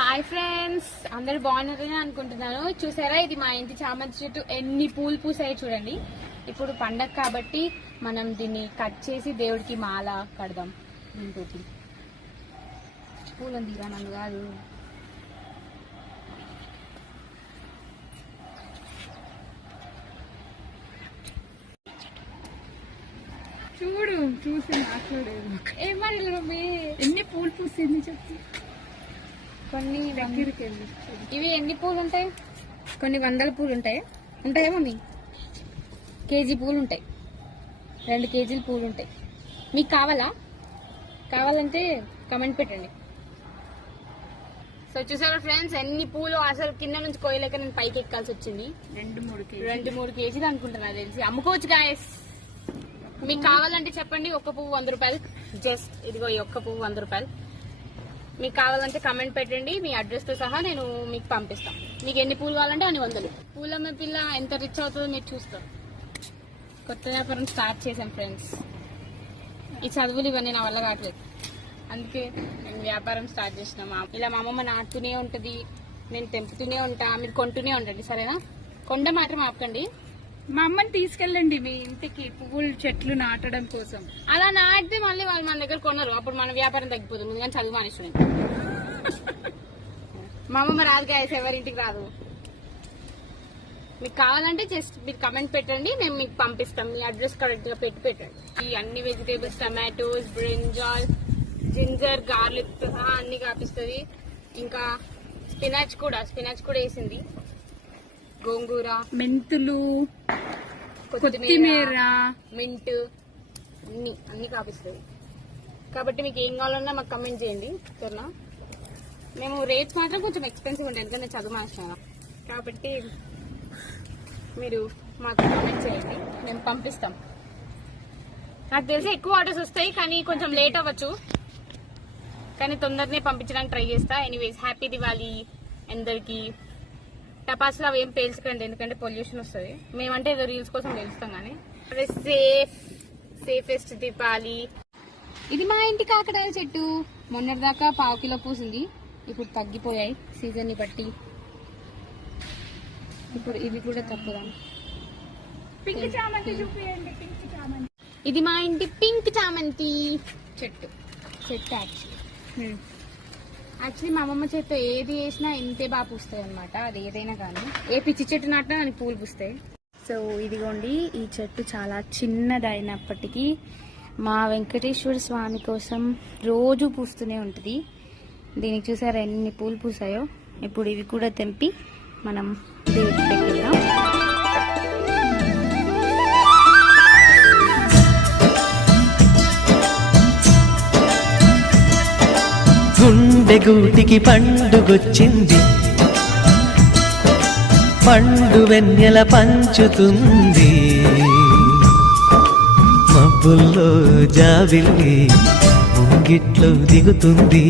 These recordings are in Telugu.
హాయ్ ఫ్రెండ్స్, అందరు బాగున్నారని అనుకుంటున్నాను. చూసారా, ఇది మా ఇంటి చామంతి చెట్టు ఎన్ని పూలు పూసాయి చూడండి. ఇప్పుడు పండగ కాబట్టి మనం దీన్ని కట్ చేసి దేవుడికి మాల కడదాం. దీంతో పూలను తీరా నన్ను కాదు. చూడు చూసి మాట్లాడేది ఏమని ఎన్ని పూలు పూసింది చెప్పు. కొన్ని దగ్గరికి వెళ్ళి ఇవి ఎన్ని పూలు ఉంటాయి? కొన్ని వందల పూలు ఉంటాయి. ఉంటాయా మమ్మీ? కేజీ పూలు ఉంటాయి, 2 కేజీలు పూలు ఉంటాయి. మీకు కావాలంటే కమెంట్ పెట్టండి. సో చూసారా ఫ్రెండ్స్, ఎన్ని పూలు అసలు కింద నుంచి కోయలేక నేను పైకి ఎక్కాల్సి వచ్చింది. 2-3 కేజీలు అనుకుంటున్నా తెలిసి. అమ్ముకోవచ్చు గాయస్. మీకు కావాలంటే చెప్పండి. ఒక్క పువ్వు 100 రూపాయలు. జస్ట్ ఇదిగో ఈ ఒక్క పువ్వు 100 రూపాయలు. మీకు కావాలంటే కమెంట్ పెట్టండి, మీ అడ్రస్ తో సహా నేను మీకు పంపిస్తాను. మీకు ఎన్ని పూలు కావాలంటే అన్ని 100. పూలమ్మ పిల్ల ఎంత రిచ్ అవుతుందో మీరు చూస్తారు. కొత్త వ్యాపారం స్టార్ట్ చేశాం ఫ్రెండ్స్. ఈ చదువులు ఇవన్నీ నా వల్ల కావట్లేదు, అందుకే నేను వ్యాపారం స్టార్ట్ చేసినాం. ఇలా మా అమ్మమ్మ నాటుతూనే ఉంటుంది, నేను తెంపుతూనే ఉంటా, మీరు కొంటూనే ఉండండి సరేనా. కొండ మాత్రం ఆపకండి. మా అమ్మని తీసుకెళ్ళండి మీ ఇంటికి పువ్వులు చెట్లు నాటడం కోసం. అలా నాటితే మళ్ళీ వాళ్ళు మన దగ్గర కొన్నారు, అప్పుడు మన వ్యాపారం తగ్గిపోతుంది. ముందుగా చదువు మానేస్తుంది. మా అమ్మమ్మ రాదు గాయస్, ఎవరింటికి రాదు. మీకు కావాలంటే జస్ట్ మీరు కమెంట్ పెట్టండి, మేము మీకు పంపిస్తాం. మీ అడ్రస్ కరెక్ట్ గా పెట్టండి. ఈ అన్ని vegetables, tomatoes, brinjal, ginger, garlic సహా అన్ని కాపిస్తుంది. ఇంకా స్పినాచ్ కూడా వేసింది. గోంగూర, మెంతులు, కొత్తిమీర, మింట్ అన్ని కాపిస్తుంది. కాబట్టి మీకు ఏం కావాలన్నా మాకు కమెంట్ చేయండి సరేనా. మేము రేట్స్ మాత్రం కొంచెం ఎక్స్పెన్సివ్ ఉంటాయి, ఎందుకంటే నేను చదువు మానేస్తాను. కాబట్టి మీరు మాకు కమెంట్ చేయండి, మేము పంపిస్తాం. నాకు తెలిసి ఎక్కువ ఆర్డర్స్ వస్తాయి, కానీ కొంచెం లేట్ అవ్వచ్చు, కానీ తొందరనే పంపించడానికి ట్రై చేస్తా. ఎనీవేస్, హ్యాపీ దివాళీ అందరికి. టపాసులు అవి ఏం పేల్చకండి, ఎందుకంటే పొల్యూషన్ వస్తుంది. మేమంటే ఏదో రీల్స్ కోసం పేలుస్తాం, కానీ సేఫెస్ట్ దీపావళి. ఇది మా ఇంటి కాకడాయ చెట్టు. మొన్నటిదాకా 1/2 కిలో పూసింది, ఇప్పుడు తగ్గిపోయాయి సీజన్ ని బట్టి. ఇప్పుడు ఇవి కూడా తప్పుదా. ఇది మా ఇంటి పింక్ చామంతి చెట్టు. యాక్చువల్లీ మా అమ్మమ్మ చేతితో ఏది వేసినా ఇంతే బాగా పూస్తాయి అనమాట. అది ఏదైనా కానీ, ఏ పిచ్చి చెట్టు నాటినా దానికి పూలు పూస్తాయి. సో ఇదిగోండి, ఈ చెట్టు చాలా చిన్నదైనప్పటికీ మా వెంకటేశ్వర స్వామి కోసం రోజు పూస్తూనే ఉంటుంది. దీనికి చూసారా ఎన్ని పూలు పూసాయో. ఇప్పుడు ఇవి కూడా తెంపి మనం దేవుడికి పెట్టిద్దాం. గుండె గూటికి పండుగొచ్చింది, పండు వెన్నెల పంచుతుంది. మబ్బుల్లో జాబిల్లి ముంగిట్లో దిగుతుంది,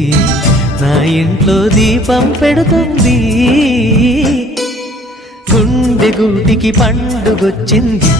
నా ఇంట్లో దీపం పెడుతుంది. గుండె గూటికి పండుగొచ్చింది,